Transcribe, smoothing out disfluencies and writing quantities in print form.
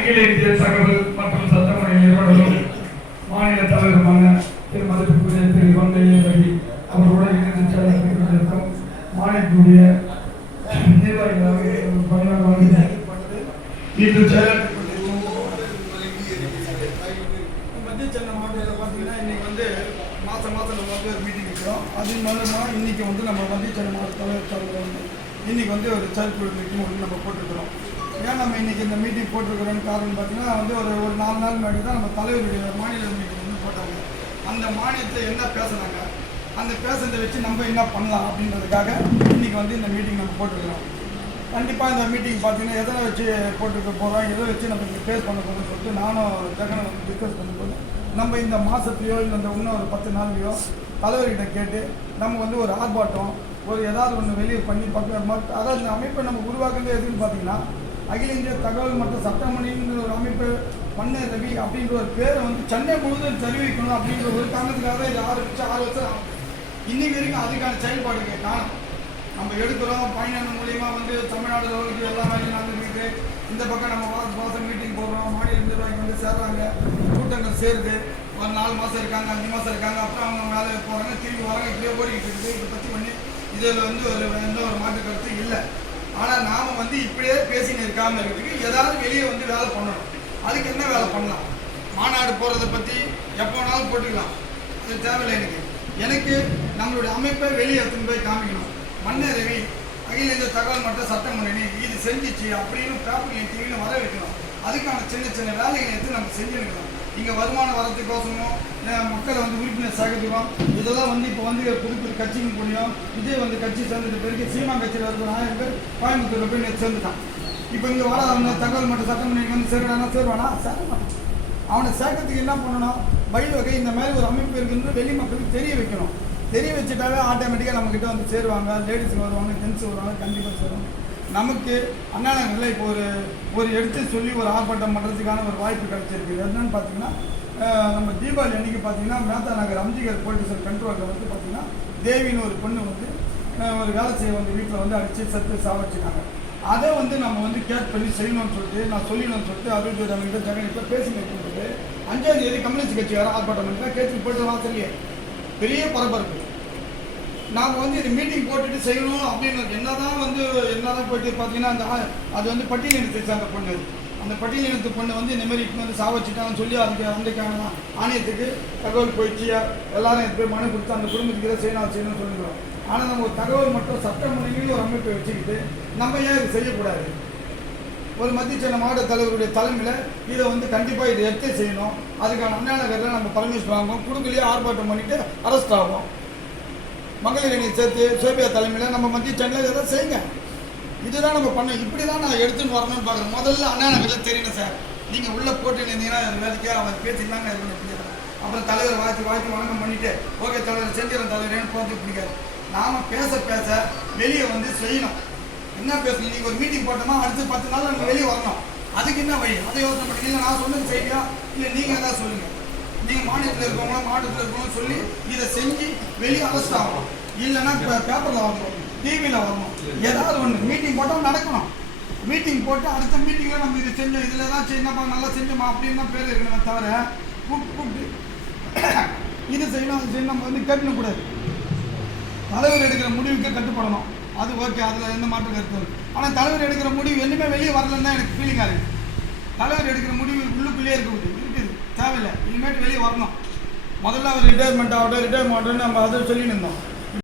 அகில இந்திய தகவல் மற்றும் சட்டமன்ற நிறுவனரும் மாநில தலைவருமான திரு மதிப்புக்குரிய திரு ரவி அவர்களுடன் இணைந்து செயலாற்றும் மாநிலத்துடைய நிர்வாகிகளாக இன்று செயலாற்றி மத்திய சென்னை மாவட்டத்தில் பார்த்தீங்கன்னா இன்னைக்கு வந்து மாதம் நம்ம வந்து ஒரு மீட்டிங் வைக்கிறோம். அது மூலமாக இன்னைக்கு வந்து நம்ம மத்திய சென்னை மாவட்ட தலைவர் வந்து இன்னைக்கு வந்து ஒரு செயற்குழு மீட்டிங் வந்து நம்ம போட்டிருக்கிறோம். ஏன் நம்ம இன்னைக்கு இந்த மீட்டிங் போட்டிருக்கிறோன்னு காரணம் பார்த்தீங்கன்னா வந்து ஒரு 4 நாள் முன்னாடி தான் நம்ம தலைவருடைய மாநில மீட்டிங் வந்து போட்டாங்க. அந்த மாநிலத்தில் என்ன பேசுனாங்க, அந்த பேசுறதை வச்சு நம்ம என்ன பண்ணலாம் அப்படின்றதுக்காக இன்னைக்கு வந்து இந்த மீட்டிங் நம்ம போட்டிருக்கிறோம். கண்டிப்பாக இந்த மீட்டிங் பார்த்தீங்கன்னா எதனை வச்சு போட்டுக்க போகிறோம், எதை வச்சு நம்ம இங்கே பேஸ் பண்ண போகிறோம்னு சொல்லிட்டு நானும் ஜெகனை வந்து டிஸ்கஸ் பண்ணும்போது நம்ம இந்த மாதத்துலையோ இல்லை இந்த இன்னும் ஒரு 10 நாள்லையோ தலைவர்கிட்ட கேட்டு நம்ம வந்து ஒரு ஆர்ப்பாட்டம் ஒரு ஏதாவது ஒன்று வெளியே பண்ணி அதாவது இந்த அமைப்பை நம்ம உருவாக்குறது எதுன்னு பார்த்தீங்கன்னா அகில இந்திய தகவல் மற்றும் சட்டமணிங்கிற ஒரு அமைப்பு மன்னர் ரவி அப்படின்ற ஒரு பேரை வந்து சென்னை முழுவதும் தெரிவிக்கணும் அப்படின்ற ஒரு காரணத்துக்காக தான் இது 6 வருஷம் இன்னைக்கு வரைக்கும் அதுக்கான செயல்பாடுங்க காணும். நம்ம எடுக்கிறோம் பயணம் மூலியமா வந்து தமிழ்நாடு லெவலுக்கு எல்லா வேலையும் நடந்துருக்கு. இந்த பக்கம் நம்ம மாதம் மீட்டிங் போடுறோம், மாநில நிர்வாகிகள் வந்து சேர்றாங்க, கூட்டங்கள் சேருது. ஒரு 4 மாதம் இருக்காங்க, 5 மாதம் இருக்காங்க, அப்புறம் அவங்க வேலையை போகிறாங்க, திரும்பி வராங்க, இப்படியே ஓடிக்கிட்டு இருக்குது. இதை பற்றி பண்ணி இதில் வந்து எந்த ஒரு மாற்று கருத்து இல்லை. ஆனால் நாம் வந்து இப்படியே பேசின்னு இருக்காமல் இருக்கிறதுக்கு ஏதாவது வெளியே வந்து வேலை பண்ணணும். அதுக்கு என்ன வேலை பண்ணலாம்? மாநாடு போகிறத பற்றி எப்போ வேணாலும் போட்டுக்கலாம், அது தேவையில்லை. எனக்கு நம்மளுடைய அமைப்பை வெளியே எடுத்துன்னு போய் காமிக்கணும். மன்னர் ரவி அகில இந்திய தகவல் மற்றும் சட்ட முன்னணி இது செஞ்சிச்சு அப்படின்னு பேப்பர் டிவின்னு வர வைக்கணும். அதுக்கான சின்ன வேலைகளை எடுத்து நம்ம செஞ்சுருக்கணும். இங்கே வருமானம் வரத்துக்கோசமும் மக்களை வந்து உறுப்பினர் சேகரிக்கிறோம். இதெல்லாம் வந்து இப்போ வந்து புது கட்சிக்கு முடியும். விஜய் வந்து கட்சி சேர்ந்துட்டு பிறகு சீமா கட்சியில் இருக்கிற 1000 பேர் கோயம்புத்தூரில் போய் நேற்று சேர்ந்துட்டான். இப்போ இங்கே வர தகவல் மற்றும் சட்ட முன்னணி வந்து சேருவானா சேர மாட்டான். அவனை சேர்க்கறதுக்கு என்ன பண்ணணும்? வகை இந்த மாதிரி ஒரு அமைப்பு இருக்குன்னு வெளி மக்களுக்கு தெரிய வைக்கணும். தெரிய வச்சுட்டாவே ஆட்டோமேட்டிக்காக நம்மக்கிட்ட வந்து சேருவாங்க. லேடிஸ் வருவாங்க, ஜென்ஸ் வருவாங்க, கண்டிப்பாக சேரும். நமக்கு அண்ணா நகரில் இப்போ ஒரு எடுத்து சொல்லி ஒரு ஆர்ப்பாட்டம் பண்ணுறதுக்கான ஒரு வாய்ப்பு கிடைச்சிருக்கு. என்னன்னு பார்த்தீங்கன்னா நம்ம தீபாவளி அன்றைக்கி பார்த்தீங்கன்னா மேத்தா நகர் அம்ஜிகர் போலீஸ் கண்ட்ரோலில் வந்து பார்த்தீங்கன்னா தேவின்னு ஒரு பொண்ணு வந்து ஒரு வேலை செய்ய வந்து வீட்டில் வந்து அடித்து சத்து சாவடிச்சிருக்காங்க. அதை வந்து நம்ம வந்து கேட் பண்ணி செய்யணும்னு சொல்லிட்டு நான் சொல்லணும்னு சொல்லிட்டு அருள் அவங்ககிட்ட ஜெகனிட்ட பேசிட்டு இருக்கும்போது 5ஆம் தேதி கம்யூனிஸ்ட் கட்சி வேறு ஆர்ப்பாட்டம் பண்ணிட்டு கேட்டு போய்ட்டு வாசல்லையே பெரிய பரபரப்பு. நாம் வந்து இது மீட்டிங் போட்டுட்டு செய்யணும் அப்படின்னு என்னதான் போயிட்டு பார்த்தீங்கன்னா அது வந்து பட்டியலினத்தை சேர்ந்த பொண்ணு. அந்த பட்டியலினத்து பொண்ணு வந்து இந்த மாதிரி இப்போ வந்து சாவச்சிட்டாங்கன்னு சொல்லி அதுக்கான ஆணையத்துக்கு தகவல் போயிடுச்சு. எல்லாரும் எடுத்து போய் மனு கொடுத்து அந்த குடும்பத்துக்கு இதை செய்யணும்னு சொல்லிடுறோம். ஆனால் நம்ம ஒரு தகவல் மற்றும் சட்ட முறையிலும் ஒரு அமைப்பை வச்சுக்கிட்டு நம்ம ஏன் இது செய்யக்கூடாது? ஒரு மத்திய சென்னை மாவட்ட தலைவருடைய தலைமையில் இதை வந்து கண்டிப்பாக இதை எடுத்து செய்யணும். அதுக்கான அண்ணா நகரில் நம்ம பர்மிஷன் வாங்குவோம், குடுக்கலையே ஆர்ப்பாட்டம் பண்ணிவிட்டு அரெஸ்ட் ஆகும். மகளிர் அணியை சேர்த்து சோபியா தலைமையில் நம்ம மத்திய சென்னையில் இதை செய்யுங்க. இதுதான் நம்ம பண்ணோம். இப்படி தான் நான் எடுத்துன்னு வரணும்னு பார்க்குறேன். முதல்ல அண்ணா நகரில் தெரியணும் சார். நீங்கள் உள்ளே போட்டு இருந்தீங்கன்னா அது வேலைக்கே அவர் பேசிக்கலாங்க இருக்கணும். அப்புறம் தலைவர் வாழ்த்து வணக்கம் பண்ணிவிட்டு ஓகே தலைவர் செஞ்சிடும் தலைவரேன்னு போகிறது பிடிக்காது. நாம் பேச வெளியே வந்து செய்யணும். என்ன பேசணும்? நீங்கள் ஒரு மீட்டிங் போட்டோமா அடுத்து 10 நாள் நம்ம வெளியே வரணும். அதுக்கு என்ன வழி? அதை யோசனை பண்ணி இல்லை நான் சொன்னது செய்யா இல்லை நீங்கள் தான் சொல்லுங்கள். நீங்கள் மாநிலத்தில் இருக்கவங்களும் மாவட்டத்தில் இருக்கவங்களும் சொல்லி இதை செஞ்சு வெளியே அரெஸ்ட் ஆகணும். இல்லைன்னா பேப்பரில் வரணும், டிவியில் வரணும். ஏதாவது ஒன்று மீட்டிங் போட்டால் நடக்கணும். மீட்டிங் போட்டு அடுத்த மீட்டிங்கில் நம்ம இது செஞ்சோம், இதில் தான் என்னப்பா நல்லா செஞ்சோமா அப்படின்னு தான் பேர் இருக்கணுமே தவிர கூப்பிட்டு இது செய்யணும் அது செய்யணும் நம்ம வந்து கேட்கக்கூடாது. தலைவர் எடுக்கிற முடிவுக்கு கட்டுப்படணும். அது ஓகே, அதில் எந்த மாற்றம் கருத்து. ஆனால் தலைவர் எடுக்கிற முடிவு என்னமே வெளியே வரலன்னு தான் எனக்கு ஃபீலிங்காக இருக்குது. தலைவர் எடுக்கிற முடிவு உள்ளுக்குள்ளேயே இருக்குது தேவையில்லை. இனிமேட்டு வெளியே வரணும். முதல்ல அவர் ரிட்டையர்மெண்ட் ஆகட்டும் நம்ம அதை சொல்லிட்டு இருந்தோம்.